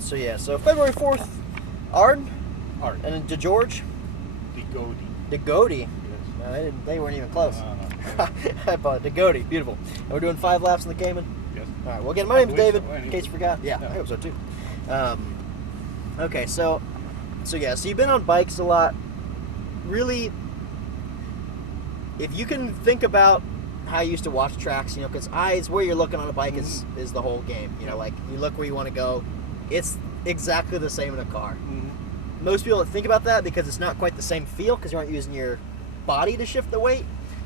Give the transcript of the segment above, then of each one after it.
So yeah, so February 4th, Ard. Ard. And then DeGeorge. DeGody. Yes. No, they weren't even close. No. I bought DeGody. Beautiful. And we're doing 5 laps in the Cayman? Yes. All right, well, again, my name's David, so, in case you forgot. Yeah, I hope so too. Okay, so yeah, so you've been on bikes a lot. Really, if you can think about how you used to watch tracks, you know, because eyes, where you're looking on a bike is the whole game. You know, like, you look where you want to go. It's exactly the same in a car. Most people don't think about that because it's not quite the same feel because you aren't using your body to shift the weight.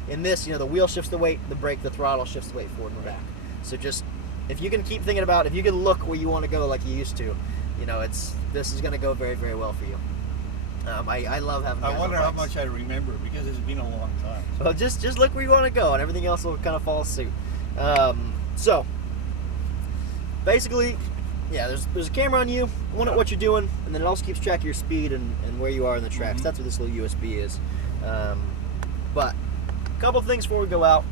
In this, you know, the wheel shifts the weight, the brake, the throttle shifts the weight forward and back. So just, if you can keep thinking about, if you can look where you want to go like you used to, you know, this is going to go very, very well for you. I love having guys I wonder on how bikes. much I remember because it's been a long time. Well, just look where you want to go, and everything else will kind of follow suit. So, basically, yeah, there's a camera on you, what you're doing, and then it also keeps track of your speed and where you are in the tracks. That's what this little USB is. But a couple of things before we go out.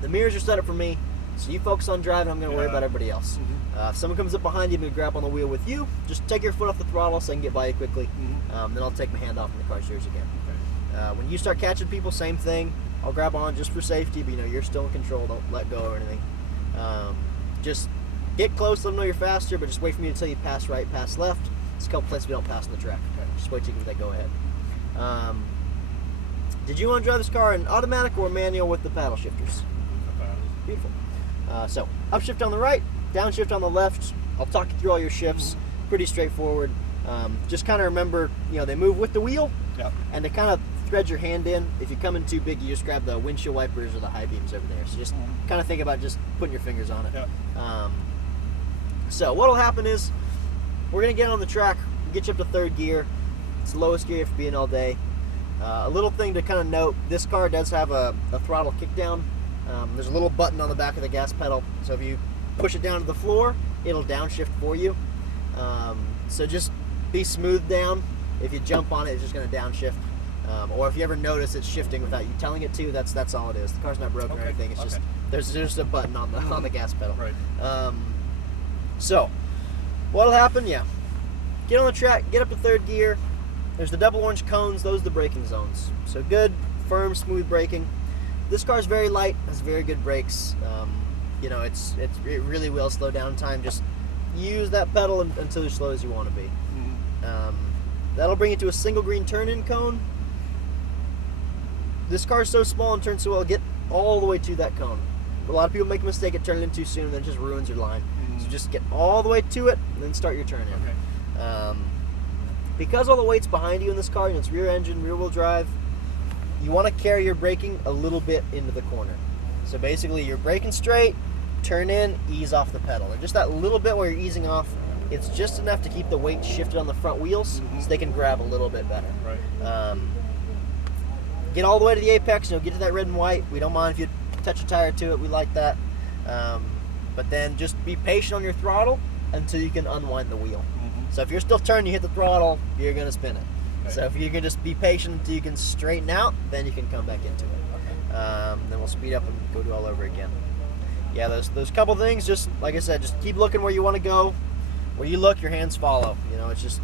The mirrors are set up for me, so you focus on driving. I'm going to worry about everybody else. If someone comes up behind you, I'm going to grab on the wheel with you. Just take your foot off the throttle so I can get by you quickly. Then I'll take my hand off and the car's yours again. When you start catching people, same thing. I'll grab on just for safety, but you know, you're still in control. Don't let go or anything. Just get close, let them know you're faster, but just wait for me to tell you pass right, pass left. There's a couple places we don't pass on the track. Just wait till you get that go ahead. Did you want to drive this car in automatic or manual with the paddle shifters? Beautiful. So, upshift on the right, downshift on the left. I'll talk you through all your shifts. Pretty straightforward. Just kind of remember, you know, they move with the wheel, and to kind of thread your hand in. If you come in too big, you just grab the windshield wipers or the high beams over there. So just kind of think about just putting your fingers on it. So what'll happen is we're gonna get on the track, get you up to 3rd gear. It's the lowest gear for being all day. A little thing to kind of note: this car does have a throttle kickdown. There's a little button on the back of the gas pedal, so if you push it down to the floor, it'll downshift for you. So just be smooth down. If you jump on it, it's just going to downshift. Or if you ever notice it's shifting without you telling it to, that's all it is. The car's not broken or anything. It's just there's just a button on the gas pedal. So what'll happen? Yeah, get on the track, get up to 3rd gear. There's the double orange cones. Those are the braking zones. So good, firm, smooth braking. This car's very light, has very good brakes. You know, it really will slow down time. Just use that pedal until you're slow as you want to be. That'll bring you to a single green turn-in cone. This car's so small and turns so well, get all the way to that cone. A lot of people make a mistake at turning in too soon, and then it just ruins your line. So just get all the way to it, and then start your turn-in. Because all the weight's behind you in this car, and it's rear engine, rear-wheel drive, you want to carry your braking a little bit into the corner. So basically, you're braking straight, turn in, ease off the pedal. And just that little bit where you're easing off, it's just enough to keep the weight shifted on the front wheels so they can grab a little bit better. Get all the way to the apex, you know, get to that red and white. We don't mind if you touch a tire to it, we like that. But then just be patient on your throttle until you can unwind the wheel. So if you're still turning, you hit the throttle, you're going to spin it. So if you can just be patient until you can straighten out, then you can come back into it. Then we'll speed up and go do all over again. Yeah, those couple things, just like I said, just keep looking where you want to go. Where you look, your hands follow. You know, it's just...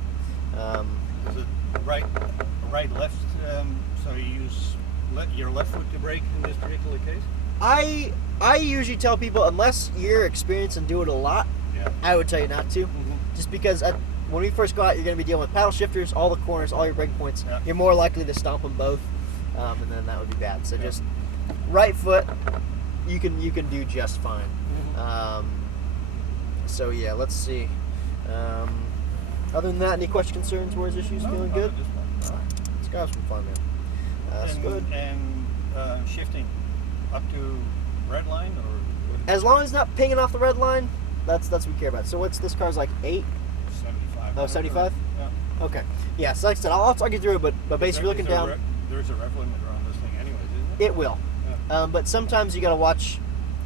Is it right, left, so you use your left foot to brake in this particular case? I usually tell people, unless you're experienced and do it a lot, I would tell you not to. Just because when we first go out, you're going to be dealing with paddle shifters, all the corners, all your braking points. You're more likely to stomp them both, and then that would be bad. So just right foot, you can do just fine. So yeah, let's see. Other than that, any questions, concerns, worries, issues? Feeling good? All right, let's go have some fun, man. That's good. And shifting up to red line, or as long as it's not pinging off the red line, that's what we care about. So what's this car's like 8? 75. Oh, 75? Yeah. Okay. Yeah, so like I said, I'll talk you through it, but basically looking down... There's a rev limiter on this thing anyways, isn't it? It will. Yeah. But sometimes you got to watch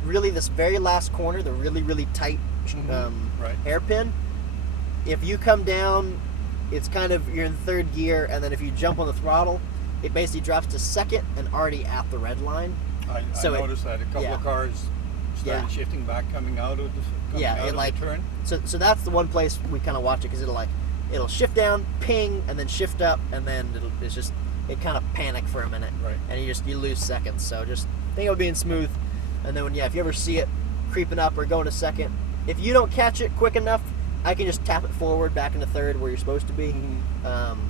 really this very last corner, the really, really tight hairpin. If you come down, it's kind of, you're in 3rd gear, and then if you jump on the throttle, it basically drops to 2nd and already at the red line. I noticed that a couple of cars started shifting back coming out of the turn. So that's the one place we kind of watch it, because it'll shift down, ping, and then shift up, and then it kind of panic for a minute, Right. and you lose seconds. So just think of being smooth, and then if you ever see it creeping up or going to second, if you don't catch it quick enough, I can just tap it forward back into third where you're supposed to be. Mm-hmm.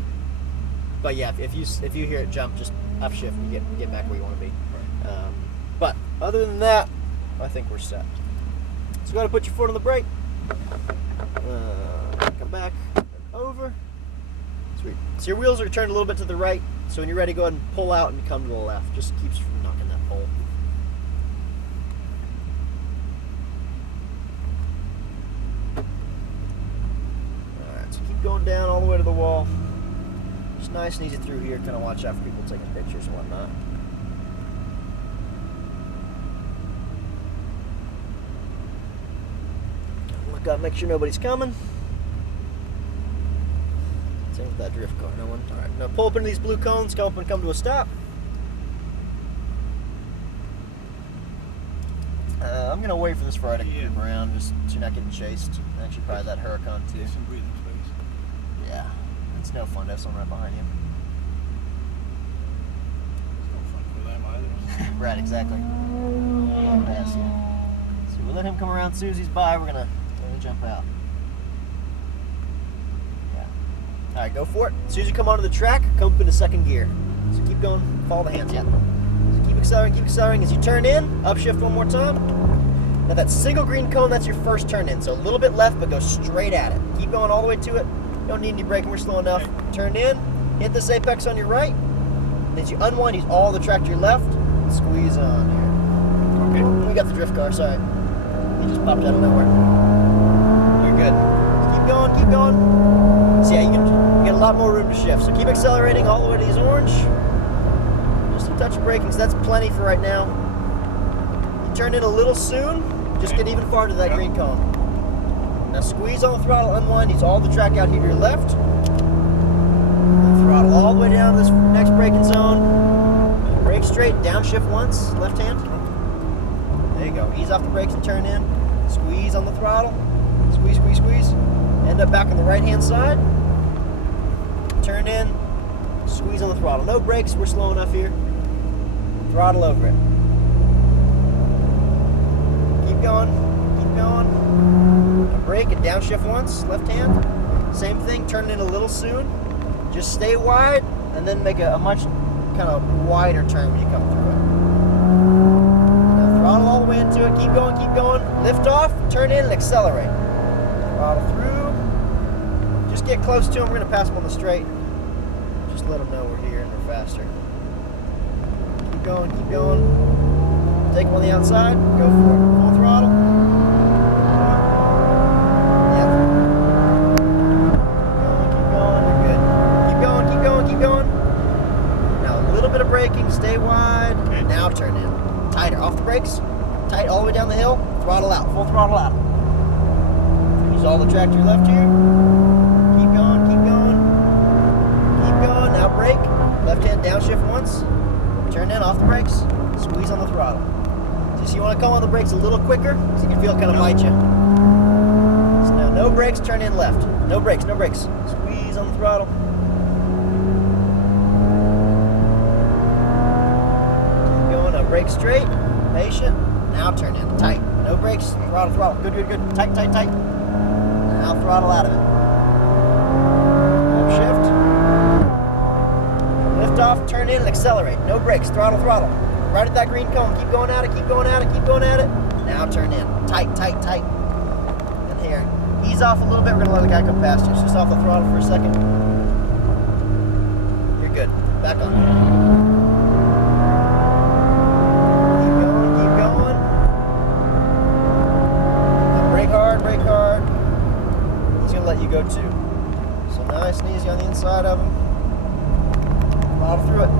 But yeah, if you hear it jump, just upshift and get back where you want to be. Right. But other than that, I think we're set. So go ahead and put your foot on the brake. Come back over. Sweet. So your wheels are turned a little bit to the right. So when you're ready, go ahead and pull out and come to the left. Just keeps you from knocking that pole. Alright, so keep going down all the way to the wall. Just nice and easy through here. Kind of watch out for people taking pictures and whatnot. Look up, make sure nobody's coming. Same with that drift car, no one. Alright, now pull up into these blue cones, come up and come to a stop. I'm going to wait for this Friday to come around, just so you're not getting chased. Actually, probably that Huracan too. Some breathing space. Yeah, it's no fun to have someone right behind you. It's no fun for them either. Right, exactly. Pass you. So we'll let him come around. Susie's by. We're gonna jump out. Yeah. All right, go for it. As soon as you come onto the track, come up into second gear. So keep going. Follow the hands. Yeah. So keep accelerating. Keep accelerating. As you turn in, upshift one more time. Now that single green cone, that's your first turn in. So a little bit left, but go straight at it. Keep going all the way to it. Don't need any braking. We're slow enough. Turn in. Hit this apex on your right. And as you unwind, use all the track to your left. Squeeze on here. Okay. We got the drift car. Sorry. He just popped out of nowhere. You're good. Just keep going, keep going. So yeah, you get a lot more room to shift. So keep accelerating all the way to these orange. Just a touch of braking, so that's plenty for right now. You turn in a little soon, just get even farther to that green cone. Now squeeze on the throttle, unwind, use all the track out here to your left. And throttle all the way down to this next braking zone. Brake straight, downshift once, left hand. There you go. Ease off the brakes and turn in. Squeeze on the throttle. Squeeze, squeeze, squeeze. End up back on the right-hand side. Turn in. Squeeze on the throttle. No brakes. We're slow enough here. Throttle over it. Keep going. Keep going. Brake and downshift once. Left hand. Same thing. Turn in a little soon. Just stay wide and then make a much kind of wider turn when you come through it. Throttle all the way into it. Keep going, keep going. Lift off, turn in, and accelerate. Throttle through. Just get close to them. We're going to pass them on the straight. Just let them know we're here and we're faster. Keep going, keep going. Take them on the outside. Go for it. Full throttle. Yep. Keep going, you're good. Keep going, keep going, keep going. Now a little bit of braking. Stay wide. Now turn in. Tighter, off the brakes, tight all the way down the hill, throttle out, full throttle out. Use all the track to your left here. Keep going, keep going. Keep going, now brake, left hand downshift once, turn in, off the brakes, squeeze on the throttle. So you want to come on the brakes a little quicker, so you can feel it kind of bite you. So now no brakes, turn in left. No brakes, no brakes. Squeeze on the throttle. Brake straight, patient, now turn in, tight, no brakes, throttle, throttle, good, good, good, tight, tight, tight, now throttle out of it, upshift, lift off, turn in and accelerate, no brakes, throttle, throttle, right at that green cone, keep going at it, keep going at it, keep going at it, now turn in, tight, tight, tight, and here, ease off a little bit, we're going to let the guy come past you, just off the throttle for a second, you're good, back on. Brake hard. He's going to let you go too. So nice and easy on the inside of him. Throttle through it.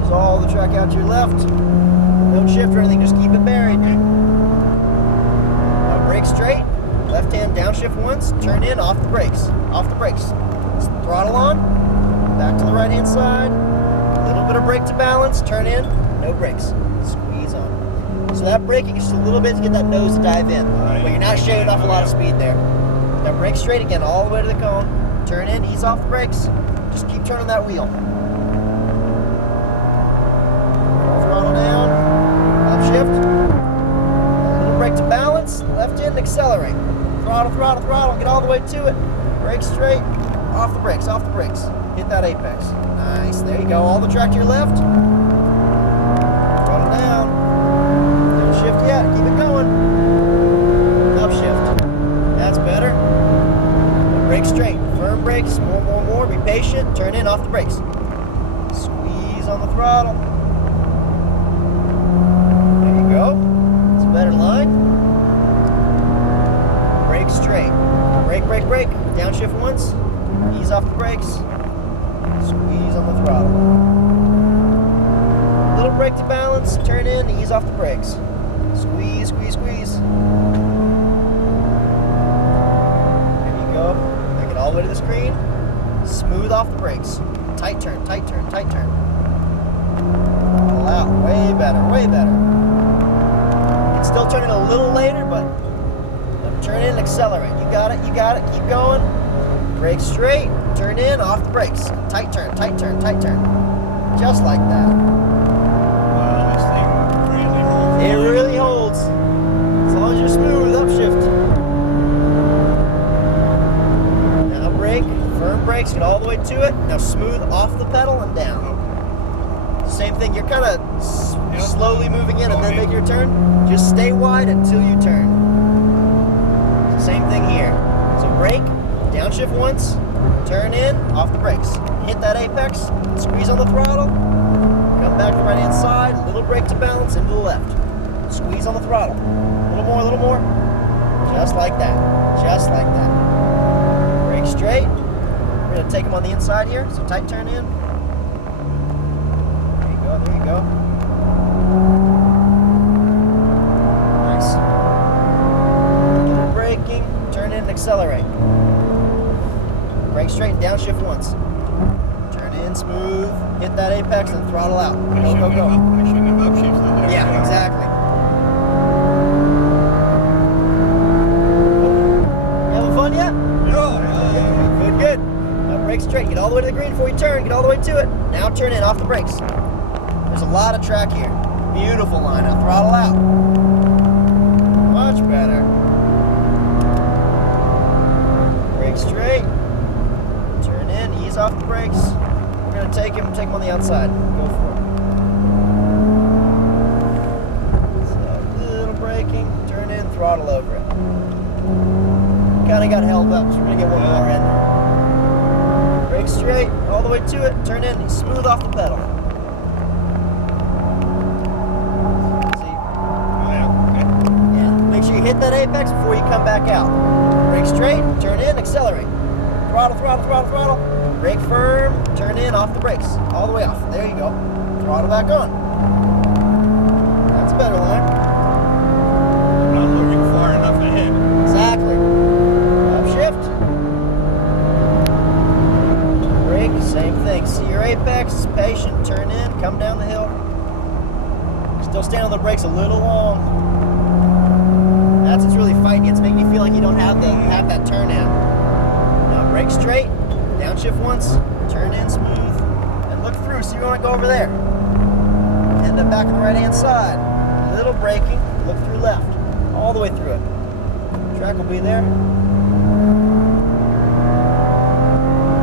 Use all the track out to your left. Don't shift or anything, just keep it buried. Now brake straight. Left hand downshift once. Turn in, off the brakes. Off the brakes. Throttle on. Back to the right hand side. A little bit of brake to balance. Turn in. No brakes. Squeeze on. So that braking is just a little bit to get that nose to dive in. Right. But you're not shaving off a lot of speed there. Now brake straight again, all the way to the cone. Turn in, ease off the brakes. Just keep turning that wheel. Throttle down, upshift. A little brake to balance, left in, accelerate. Throttle, throttle, throttle, get all the way to it. Brake straight, off the brakes, off the brakes. Hit that apex. Nice, there you go. All the track to your left. Throttle down. Don't shift yet, keep it going. Upshift. That's better. Brake straight, firm brakes, more, be patient. Turn in, off the brakes. Squeeze on the throttle. There you go. It's a better line. Brake straight. Brake, brake, brake. Downshift once. Ease off the brakes. Squeeze on the throttle. Little brake to balance. Turn in. Ease off the brakes. Squeeze, squeeze, squeeze. There you go. Make it all the way to the screen. Smooth off the brakes. Tight turn, tight turn, tight turn. All out. Way better, way better. It's still turning a little later, but turn in and accelerate. You got it, you got it. Keep going. Brake straight. Turn in, off the brakes. Tight turn, tight turn, tight turn. Just like that. Wow, this thing really holds. It really holds. As long as you're smooth, upshift. Now brake, firm brakes, get all the way to it. Now smooth off the pedal and down. Same thing, you're kind of slowly moving in and then make your turn. Just stay wide until you turn. Same thing here. So brake, downshift once, turn in, off the brakes. Hit that apex, squeeze on the throttle, come back to the right hand side, little brake to balance, into the left. Squeeze on the throttle. A little more, a little more. Just like that. Just like that. Brake straight. We're going to take them on the inside here, so tight turn in. There you go, there you go. Nice. Little braking, turn in and accelerate. Brake straight, downshift once. Turn in smooth, hit that apex and throttle out. Go, go, go. I shouldn't have upshifted there. Yeah, exactly. You having fun yet? Yeah. Good, good. Now brake straight, get all the way to the green before you turn, get all the way to it. Now turn in, off the brakes. There's a lot of track here. Beautiful line, now throttle out. Much better. Brake straight. Turn in, ease off the brakes. We're gonna take him on the outside. Go for it. So, little braking, turn in, throttle over it. Kinda got held up, so we're gonna get one more in. Brake straight, all the way to it, turn in, smooth off the pedal. See? Yeah, make sure you hit that apex before you come back out. Brake straight, turn in, accelerate. Throttle, throttle, throttle, throttle. Brake firm, turn in, off the brakes. All the way off. There you go. Throttle back on. That's a better line. Not looking far enough ahead. Exactly. Upshift. Brake, same thing. See your apex, patient, turn in, come down the hill. Still stand on the brakes a little long. That's what's really fighting you. It's making you feel like you don't have that turn in. Now brake straight, downshift once, turn in smooth, and look through so you want to go over there. End up back on the right hand side. Little braking, look through left. All the way through it. Track will be there.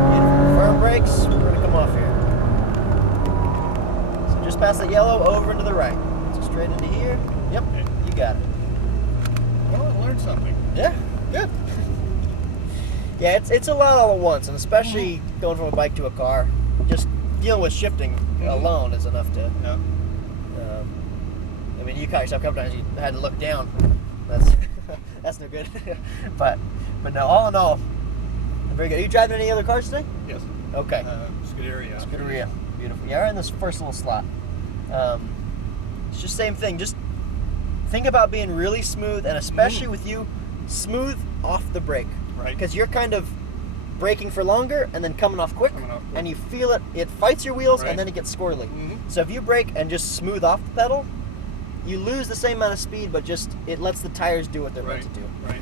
Beautiful. Firm brakes, we're going to come off here. So just past the yellow, over into the right. So straight into here. Yep, you got it. Well, I learned something. Yeah, good. Yeah, it's a lot all at once, and especially going from a bike to a car. Just dealing with shifting alone is enough to. Yeah. I mean, you caught yourself a couple times. You had to look down. That's that's no good. but no, all in all, very good. Are you driving any other cars today? Yes. Okay. Scuderia. Scuderia, beautiful. Yeah, we're in this first little slot. It's just same thing. Just think about being really smooth, and especially with you, smooth off the brake. Right. Because you're kind of braking for longer and then coming off quick, and you feel it fights your wheels, right. and then it gets squirrely. Mm-hmm. So if you brake and just smooth off the pedal, you lose the same amount of speed, but just it lets the tires do what they're meant to do. Right.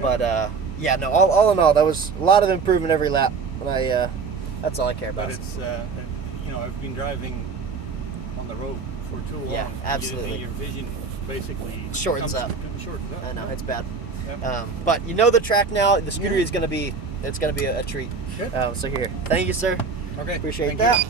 But yeah, no. All in all, that was a lot of improvement every lap, and that's all I care about. But it's I've been driving on the road for too long. Yeah, absolutely. Your vision basically Shortens up. Shortens up. I know it's bad. Yep. But you know the track now. The scooter is gonna be a treat. Good. So here, thank you, sir. Okay. Appreciate thank that. you.